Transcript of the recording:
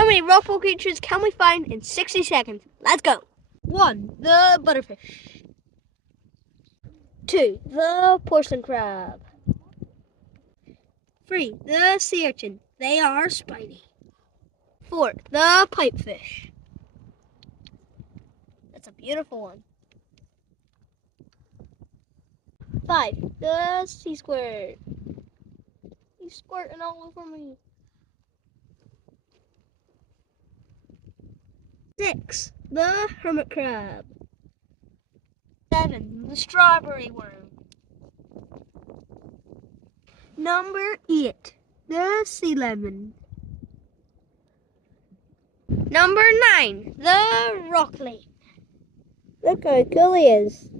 How many rockpool creatures can we find in 60 seconds? Let's go. 1. The butterfish. 2. The porcelain crab. 3. The sea urchin. They are spiny. 4. The pipefish. That's a beautiful one. 5. The sea squirt. He's squirting all over me. 6. The hermit crab. 7. The strawberry worm. Number 8. The sea lemon. Number 9. The rockling. Look how cool he is.